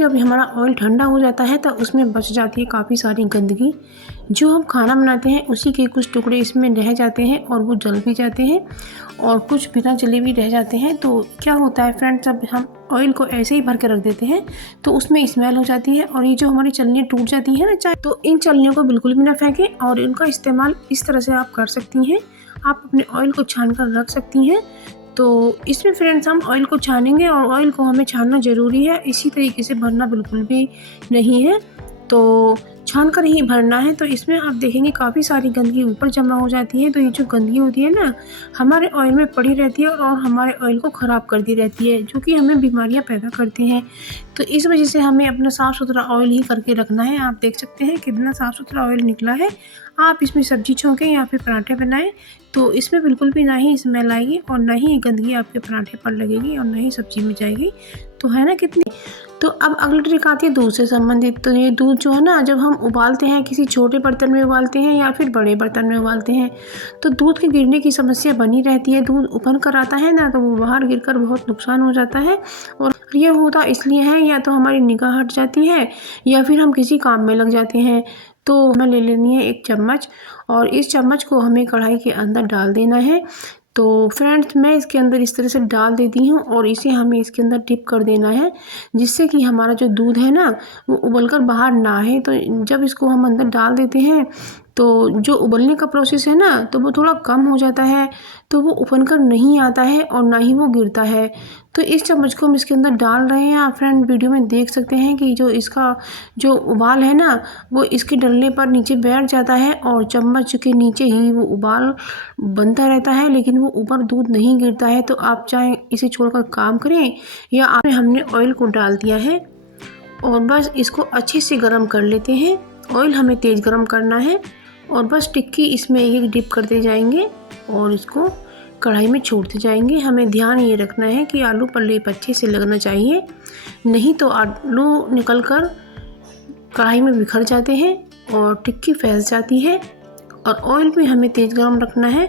जब हमारा ऑयल ठंडा हो जाता है तो उसमें बच जाती है काफ़ी सारी गंदगी। जो हम खाना बनाते हैं उसी के कुछ टुकड़े इसमें रह जाते हैं और वो जल भी जाते हैं और कुछ बिना जले भी रह जाते हैं। तो क्या होता है फ्रेंड्स, जब हम ऑयल को ऐसे ही भर के रख देते हैं तो उसमें स्मेल हो जाती है और ये जो हमारी चलनियाँ टूट जाती है ना चाय, तो इन चलनियों को बिल्कुल भी ना फेंकें और इनका इस्तेमाल इस तरह से आप कर सकती हैं। आप अपने ऑयल को छान कर रख सकती हैं। तो इसमें फ्रेंड्स हम ऑयल को छानेंगे और ऑयल को हमें छानना ज़रूरी है, इसी तरीके से भरना बिल्कुल भी नहीं है। तो छान कर ही भरना है। तो इसमें आप देखेंगे काफ़ी सारी गंदगी ऊपर जमा हो जाती है। तो ये जो गंदगी होती है ना हमारे ऑयल में पड़ी रहती है और हमारे ऑयल को ख़राब करती रहती है, जो कि हमें बीमारियां पैदा करती हैं। तो इस वजह से हमें अपना साफ़ सुथरा ऑयल ही करके रखना है। आप देख सकते हैं कितना साफ़ सुथरा ऑयल निकला है। आप इसमें सब्जी छौंकें या फिर पराठे बनाएं तो इसमें बिल्कुल भी ना ही स्मेल आएगी और ना ही गंदगी आपके पराठे पर लगेगी और ना ही सब्जी में जाएगी। तो है ना कितनी। तो अब अगली ट्रिक आती है दूध से संबंधित। तो ये दूध जो है ना, जब हम उबालते हैं, किसी छोटे बर्तन में उबालते हैं या फिर बड़े बर्तन में उबालते हैं, तो दूध के गिरने की समस्या बनी रहती है। दूध उबल कर आता है ना तो वो बाहर गिरकर बहुत नुकसान हो जाता है। और ये होता इसलिए है या तो हमारी निगाह हट जाती है या फिर हम किसी काम में लग जाते हैं। तो हमें ले लेनी है एक चम्मच और इस चम्मच को हमें कढ़ाई के अंदर डाल देना है। तो फ्रेंड्स मैं इसके अंदर इस तरह से डाल देती हूँ और इसे हमें इसके अंदर डिप कर देना है, जिससे कि हमारा जो दूध है ना वो उबलकर बाहर ना आए। तो जब इसको हम अंदर डाल देते हैं तो जो उबलने का प्रोसेस है ना तो वो थोड़ा कम हो जाता है, तो वो उबल कर नहीं आता है और ना ही वो गिरता है। तो इस चम्मच को हम इसके अंदर डाल रहे हैं। आप फ्रेंड वीडियो में देख सकते हैं कि जो इसका जो उबाल है ना वो इसके डलने पर नीचे बैठ जाता है और चम्मच के नीचे ही वो उबाल बनता रहता है, लेकिन वो ऊपर दूध नहीं गिरता है। तो आप चाहे इसे छोड़कर काम करें या हमने ऑयल को डाल दिया है और बस इसको अच्छे से गर्म कर लेते हैं। ऑयल हमें तेज़ गर्म करना है और बस टिक्की इसमें एक डिप करते जाएंगे और इसको कढ़ाई में छोड़ते जाएंगे। हमें ध्यान ये रखना है कि आलू पर लेप अच्छे से लगना चाहिए, नहीं तो आलू निकल कर कढ़ाई में बिखर जाते हैं और टिक्की फैल जाती है। और ऑयल भी हमें तेज़ गर्म रखना है,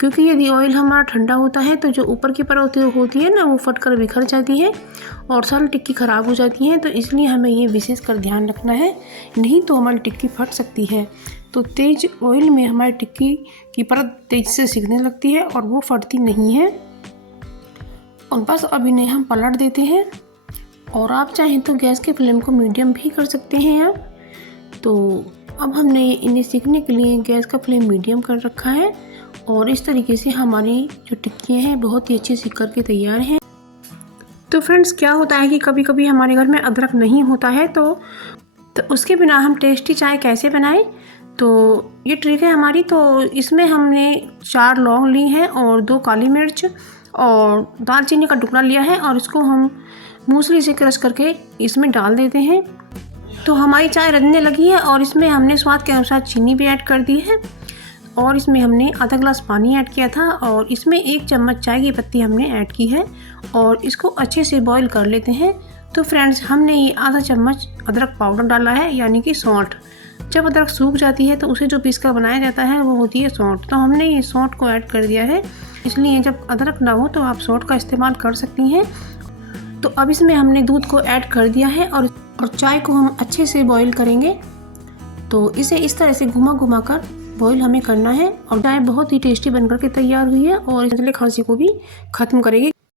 क्योंकि यदि ऑयल हमारा ठंडा होता है तो जो ऊपर की परत होती है ना वो फट कर बिखर जाती है और सारी टिक्की ख़राब हो जाती है। तो इसलिए हमें ये विशेष कर ध्यान रखना है, नहीं तो हमारी टिक्की फट सकती है। तो तेज़ ऑयल में हमारी टिक्की की परत तेज़ से सिकने लगती है और वो फटती नहीं है। और बस अब इन्हें हम पलट देते हैं और आप चाहें तो गैस के फ्लेम को मीडियम भी कर सकते हैं आप। तो अब हमने इन्हें सीखने के लिए गैस का फ्लेम मीडियम कर रखा है और इस तरीके से हमारी जो टिक्कियाँ हैं बहुत ही अच्छी सीख कर के तैयार हैं। तो फ्रेंड्स क्या होता है कि कभी कभी हमारे घर में अदरक नहीं होता है, तो उसके बिना हम टेस्टी चाय कैसे बनाएं। तो ये ट्रिक है हमारी। तो इसमें हमने 4 लौंग ली हैं और 2 काली मिर्च और दालचीनी का टुकड़ा लिया है और इसको हम मूसली से क्रश करके इसमें डाल देते हैं। तो हमारी चाय रंधने लगी है और इसमें हमने स्वाद के अनुसार चीनी भी ऐड कर दी है और इसमें हमने आधा गिलास पानी ऐड किया था और इसमें 1 चम्मच चाय की पत्ती हमने ऐड की है और इसको अच्छे से बॉईल कर लेते हैं। तो फ्रेंड्स हमने ये आधा चम्मच अदरक पाउडर डाला है, यानी कि सौंठ। जब अदरक सूख जाती है तो उसे जो पीस कर बनाया जाता है वो होती है सौंठ। तो हमने ये सौंठ को ऐड कर दिया है, इसलिए जब अदरक ना हो तो आप सौंठ का इस्तेमाल कर सकती हैं। तो अब इसमें हमने दूध को ऐड कर दिया है और चाय को हम अच्छे से बॉईल करेंगे। तो इसे इस तरह से घुमा घुमा कर बॉईल हमें करना है और चाय बहुत ही टेस्टी बनकर के तैयार हुई है और इसलिए खांसी को भी ख़त्म करेगी।